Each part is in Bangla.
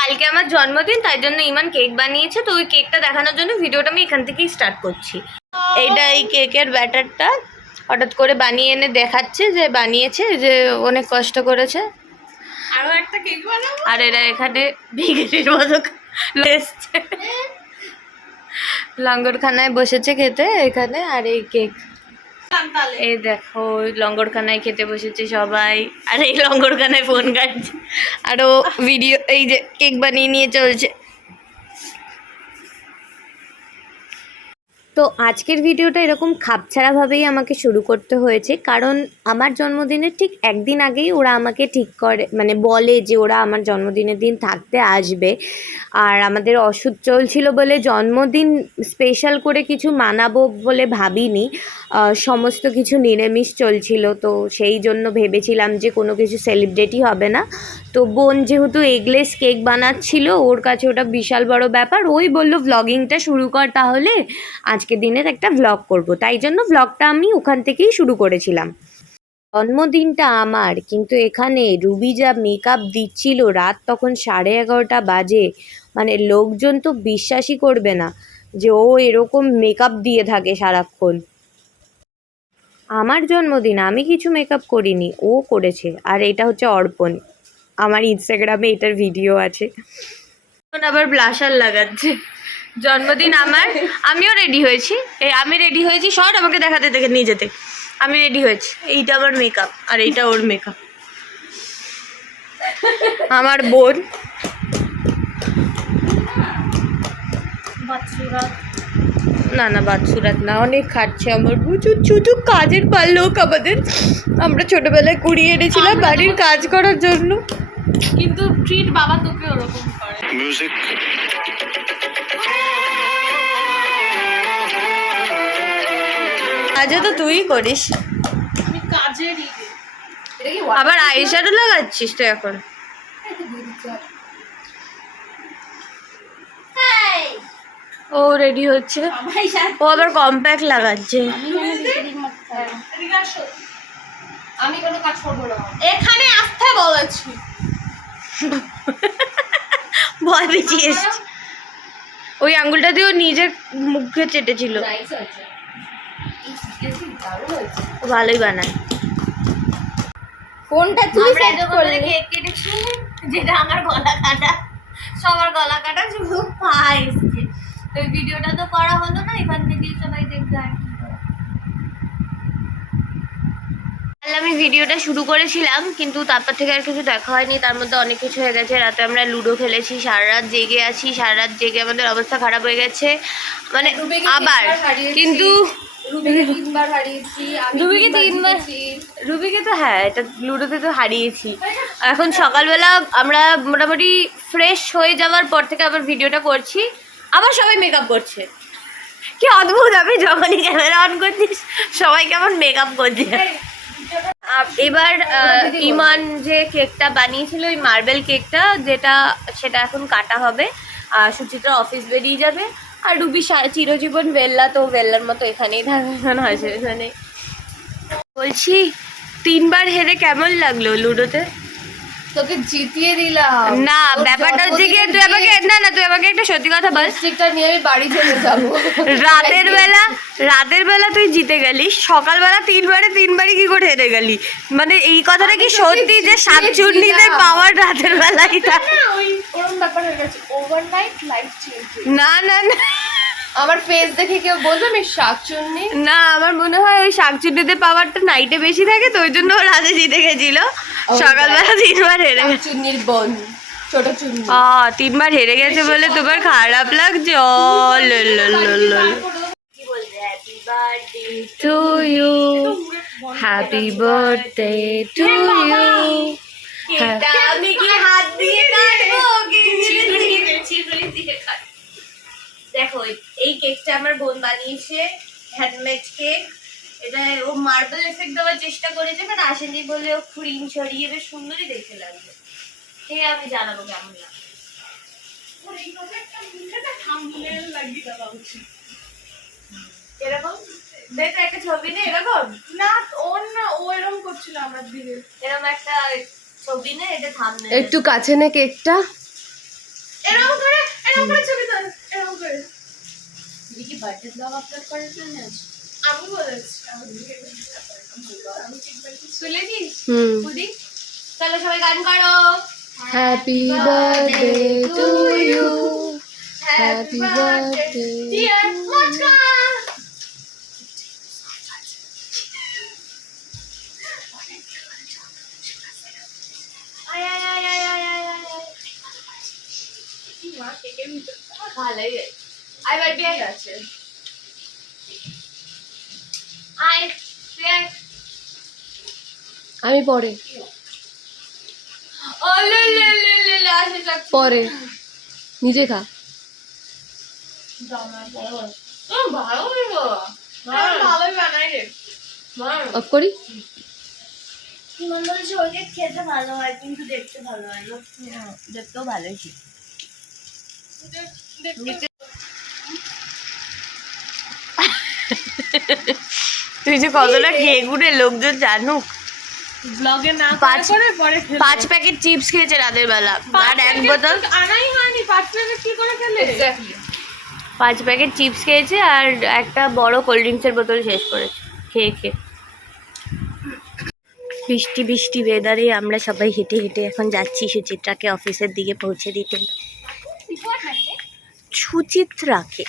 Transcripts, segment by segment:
কালকে আমার জন্মদিন, তাই জন্য ইমান কেক বানিয়েছে। তো ওই কেকটা দেখানোর জন্য ভিডিওটা আমি এখান থেকেই স্টার্ট করছি। এইটা এই কেকের ব্যাটারটা হঠাৎ করে বানিয়ে এনে দেখাচ্ছে যে বানিয়েছে, যে অনেক কষ্ট করেছে। আরো একটা কেক বানাবো। আর এরা এখানে ভিখারির মতো এসছে, লঙ্গরখানায় বসেছে খেতে এখানে। আর এই কেক, এই দেখো লঙ্গরখানায় খেতে বসেছে সবাই। আর এই লঙ্গরখানায় ফোন কাটছে, আরও ভিডিও এই যে কেক বানিয়ে নিয়ে চলছে। তো আজকের ভিডিওটা এরকম খাপছাড়াভাবেই আমাকে শুরু করতে হয়েছে, কারণ আমার জন্মদিনের ঠিক একদিন আগেই ওরা আমাকে ঠিক করে, মানে বলে যে ওরা আমার জন্মদিনের দিন থাকতে আসবে। আর আমাদের ওষুধ চলছিল বলে জন্মদিন স্পেশাল করে কিছু মানাবো বলে ভাবিনি, সমস্ত কিছু নিরামিষ চলছিল। তো সেই জন্য ভেবেছিলাম যে কোনো কিছু সেলিব্রেটই হবে না। তো বোন যেহেতু এগলেস কেক বানাচ্ছিল, ওর কাছে ওটা বিশাল বড় ব্যাপার। ওই বললো ভ্লগিংটা শুরু কর, তাহলে আজকে দিনের একটা ভ্লগ করব। তাই জন্য ভ্লগটা আমি ওখান থেকেই শুরু করেছিলাম। জন্মদিনটা আমার, কিন্তু এখানে রুবি যা মেকআপ দিচ্ছিল, রাত তখন 11:30 বাজে। মানে লোকজন তো বিশ্বাসই করবে না যে ও এরকম মেকআপ দিয়ে থাকে সারাক্ষণ। আমার জন্মদিন, আমি কিছু মেকআপ করিনি, ও করেছে। আর এটা হচ্ছে অর্পণ, আমার ইনস্টাগ্রামে এটার ভিডিও আছে। এখন আবার ব্লাশার লাগাচ্ছে। জন্মদিন আমার, আমিও রেডি হয়েছি। আমি রেডি হয়েছি, শর্ট আমাকে দেখাতে দেখে নিয়ে যেতে। আমি রেডি হয়েছি, এইটা আমার মেকআপ আর এইটা ওর মেকআপ। আমার বোন না না বাদসুরাত না, অনেক খাচ্ছে আমার প্রচুর শুধু কাজের পারলোক আমাদের। আমরা ছোটবেলায় কুড়িয়ে এনেছিলাম বাড়ির কাজ করার জন্য, কিন্তু ট্রিট বাবা তোকে ওরকম করে। মিউজিক কাজও তো তুই করিস। আমি কাজেরই আবার আইশ্যাডো লাগাচ্ছিস তো এখন। ও রেডি হচ্ছে, ও আবার কম্প্যাক্ট লাগাচ্ছে। আমি কোনো কাজ করবো না, এখানে আসতে বলেছি। ভয় পেয়েছি এসছি। ওই আঙ্গুলটা দিয়ে ও নিজের মুখে চেটেছিল। ও ভালোই বানায়। কোনটা তুই সেট করলি? কেক কেটেছি, যেটা আমার গলা কাটা, সবার গলা কাটা, শুধু পা এসছে। তো এই ভিডিওটা তো করা হলো না, এখান থেকেই সবাই দেখবে। আর কি করে, আমি ভিডিওটা শুরু করেছিলাম, কিন্তু তারপর থেকে আর কিছু দেখা হয়নি। তার মধ্যে অনেক কিছু হয়ে গেছে। রাতে আমরা লুডো খেলেছি, সারা রাত জেগে আছি। সারা রাত জেগে আমাদের অবস্থা খারাপ হয়ে গেছে, মানে আবার। কিন্তু রুবিকে তো হ্যাঁ, এটা লুডোতে তো হারিয়েছি। এখন সকালবেলা আমরা মোটামুটি ফ্রেশ হয়ে যাওয়ার পর থেকে আবার ভিডিওটা করছি। আবার সবাই মেকআপ করছে, কি অদ্ভুত। আমি যখনই ক্যামেরা অন করছি সবাই কেমন মেকআপ করছে। এবার ইমান যে কেকটা বানিয়েছিল, ওই মার্বেল কেকটা, যেটা সেটা এখন কাটা হবে। সুচিত্রা অফিস বেরিয়ে যাবে। আর রুবি চিরজীবন বেল্লা, তো বেল্লার মতো এখানেই থাকবে, হয়েছে এখানে। বলছি 3 বার হেরে কেমন লাগলো লুডোতে? তোকে জিতিয়ে দিলাম না, ব্যাপারটা হচ্ছে কি, তুই আমাকে একটা সত্যি কথা বল। স্টিকটা নিয়ে আমি বাড়ি চলে যাবো। রাতের বেলা তুই জিতে গেলি, সকালবেলা 3 বারই কি করে হেরে গেলি? মানে এই কথাটা কি সত্যি যে শাকচুন্নিতে পাওয়ার রাতের বেলায় থাকে? ওরকম ব্যাপার হয়ে গেছে, ওভারনাইট লাইফ চেঞ্জ। না না না, আমার ফেস দেখে কেউ বলবে আমি শাকচুন্নি? না, আমার মনে হয় ওই শাকচুন্নিতে পাওয়ারটা নাইটে বেশি থাকে, তো ওই জন্য ও রাতে জিতে গেছিল। সকালবেলা 3 বার হেরে গেছে। চুন্নির বোন, ছোট চুন্নি। 3 বার হেরে গেছে বলে তোমার খারাপ লাগছে? কি বলবে? Happy birthday to you, happy birthday to you. আমি কি হাত দিয়ে কাটবো কি চিরুনি দিয়ে কাটবো? দেখো এই কেকটা আমার বোন বানিয়েছে, হ্যান্ডমেড কেক। এটা ও মার্বেল এফেক্ট দেওয়ার চেষ্টা করেছে, বাট আসেনি বলে ও ক্রিম ছড়িয়ে বেশ সুন্দরই দেখতে লাগবে। ঠিক, আমি জানাবো কেমন লাগে। এরকম দেখ একটা ছবি নেই, এরকম না ওর না, ও এরকম করছিল আমার দিকে। এরকম একটা ছবি নেই, এটা থাম্বনেল। একটু কাছে নে কেকটা। এরকম করে ছবি তোল, এরকম করে। তুই কি বার্থডে ব্লগ আপলোড করার জন্য আছিস? আমি বলেছি তুলে দিস পুদি। চলো সবাই গান করো। Happy birthday to you, happy birthday dear Motka. আয় আয় আয় আয় আয় আয় আয় আয়। মা কেকের ভিতর ভালোই আয় বার্থডে আছে। আয় তুই আয়। আমি পরে ও লে লে লে লে লে আসে যাক। পরে নিজে খা। ভালো হইলো, ভালোই বানাই রে। অফ করি। ইমন বলেছে ওই কেক খেতে ভালো হয় কিন্তু দেখতে ভালো হয় না। দেখতেও ভালোই ছিল। তুই যে কতটা খেয়ে ঘুরে লোকজন জানুক। ব্লগে না পাঁচ- করে পরে খেলো। 5 প্যাকেট চিপস খেয়েছে রাতের বেলা আর 1 বোতল, আনাই হয়নি, 5 প্যাকেট কি করে খেলে? 5 প্যাকেট চিপস খেয়েছে আর একটা বড় কোল্ড ড্রিঙ্কসের বোতল শেষ করেছে খেয়ে খেয়ে। বৃষ্টি বৃষ্টি ওয়েদারে আমরা সবাই হেঁটে হেঁটে এখন যাচ্ছি সুচিত্রাকে অফিসের দিকে পৌঁছে দিতে। সুচিত্রাকে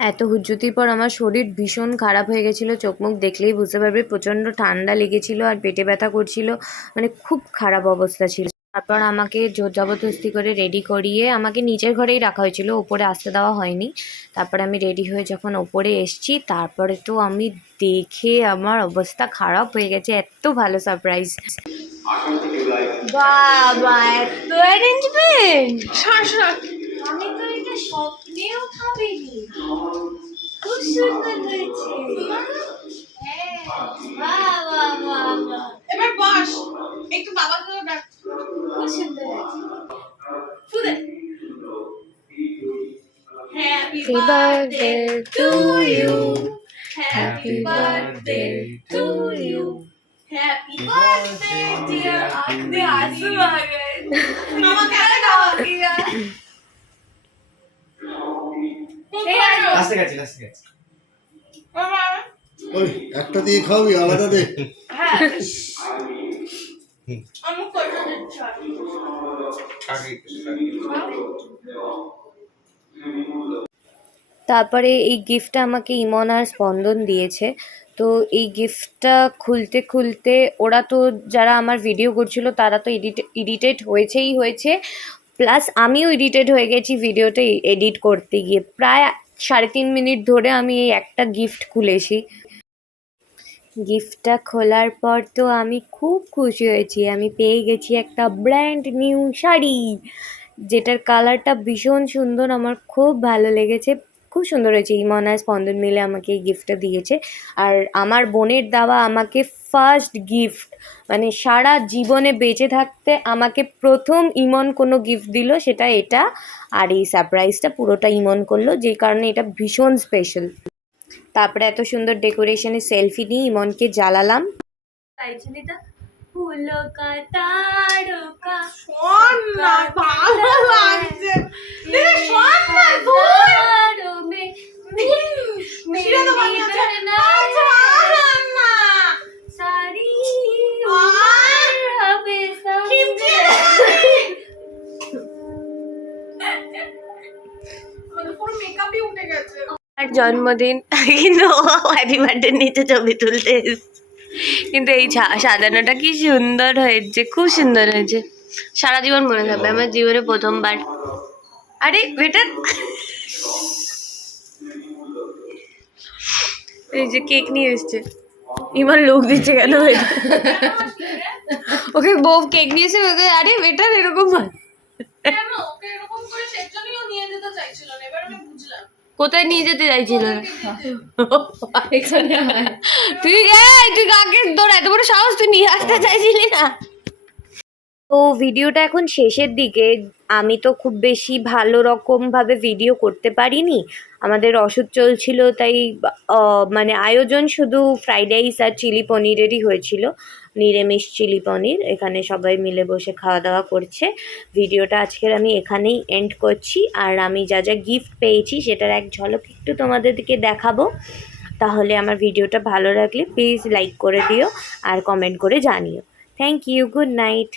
এত হুজ্জুতির পর আমার শরীর ভীষণ খারাপ হয়ে গেছিলো, চোখ মুখ দেখলেই বুঝতে পারবে, প্রচণ্ড ঠান্ডা লেগেছিল আর পেটে ব্যথা করছিল, মানে খুব খারাপ অবস্থা ছিল। তারপর আমাকে জোর জবরদস্তি করে রেডি করিয়ে আমাকে নিচের ঘরেই রাখা হয়েছিল, ওপরে আসতে দেওয়া হয়নি। তারপরে আমি রেডি হয়ে যখন ওপরে এসেছি তারপরে তো আমি দেখে আমার অবস্থা খারাপ হয়ে গেছে, এত ভালো সারপ্রাইজ। বাবা এত অ্যারেঞ্জমেন্ট, আমি তো এটা স্বপ্নেও ভাবিনি। খুব সুন্দর হয়েছে। হ্যাঁ, বাহ বাহ বাহ বাহ, এবার বস, একটু বাবাকে ডাক। খুব সুন্দর হয়েছে। ফুদে। Happy Happy birthday to you, happy birthday to you, happy birthday dear. আপনি आंसू आ गए। मामा कैसे खाओ किया? লাস্টে গেছি মামা ওই একটা দিয়ে খাওয়াবি, আলাদা দে। হ্যাঁ আমি করে দিচ্ছি। তারপরে এই গিফটটা আমাকে ইমন আর স্পন্দন দিয়েছে। তো এই গিফটটা খুলতে খুলতে ওরা তো যারা আমার ভিডিও করছিল তারা তো ইরিটেট হয়েছে, প্লাস আমিও ইরিটেট হয়ে গেছি ভিডিওটা এডিট করতে গিয়ে। প্রায় 3.5 মিনিট ধরে আমি এই একটা গিফট খুলেছি। গিফটটা খোলার পর তো আমি খুব খুশি হয়েছি, আমি পেয়ে গেছি একটা ব্র্যান্ড নিউ শাড়ি, যেটার কালারটা ভীষণ সুন্দর, আমার খুব ভালো লেগেছে, খুব সুন্দর হয়েছে। ইমন আর স্পন্দন মিলে আমাকে এই গিফটটা দিয়েছে। আর আমার বোনের দেওয়া আমাকে ফার্স্ট গিফট, মানে সারা জীবনে বেঁচে থাকতে আমাকে প্রথম ইমন কোনো গিফট দিল সেটা এটা। আর এই সারপ্রাইজটা পুরোটা ইমন করলো, যে কারণে এটা ভীষণ স্পেশাল। তারপরে এত সুন্দর ডেকোরেশনের সেলফি নিয়ে ইমনকে জ্বালালাম। ফুলো কা তারকা শোন না, ভালো লাগছে। দিদি শোন না, ধুর। শিরা তো বানি আছে। আচ্ছা, না। কিমচি। আমাদের পুরো মেকআপই উঠে গেছে। আর জন্মদিন কিন্তু হ্যাপি বার্থডে নিতে ছবি তুলতে এসেছে। কিন্তু এই সাজানোটা কি সুন্দর হয়েছে, খুব সুন্দর হয়েছে, সারা জীবন মনে থাকবে, আমার জীবনে প্রথমবার। আরে বেটা এই যে কেক নিয়ে এসছে, ইমান লোক দিচ্ছে কেন বেটা? ওকে বউ কেক নিয়েছে, ওকে আরে বেটার এরকম হয়। কেন ওকে এরকম করে সেজন্যই ও নিয়ে যেতে চাইছিল না, এবার আমি বুঝলাম। কোথায় নিয়ে যেতে চাইছিল? এখানে হয়। তুই কাকে, তোর এত বড় সাহস, তুই নিয়ে আসতে চাইছিলি না? তো ভিডিওটা এখন শেষের দিকে, আমি তো খুব বেশি ভালো রকমভাবে ভিডিও করতে পারিনি, আমাদের ওষুধ চলছিল, তাই মানে আয়োজন শুধু ফ্রাইড রাইস আর চিলি পনিরেরই হয়েছিল। নিরামিষ চিলি পনির। এখানে সবাই মিলে বসে খাওয়া দাওয়া করছে। ভিডিওটা আজকের আমি এখানেই এন্ড করছি। আর আমি যা যা গিফট পেয়েছি সেটার এক ঝলক একটু তোমাদেরকে দেখাবো। তাহলে আমার ভিডিওটা ভালো লাগলে প্লিজ লাইক করে দিও আর কমেন্ট করে জানিও। Thank you, good night.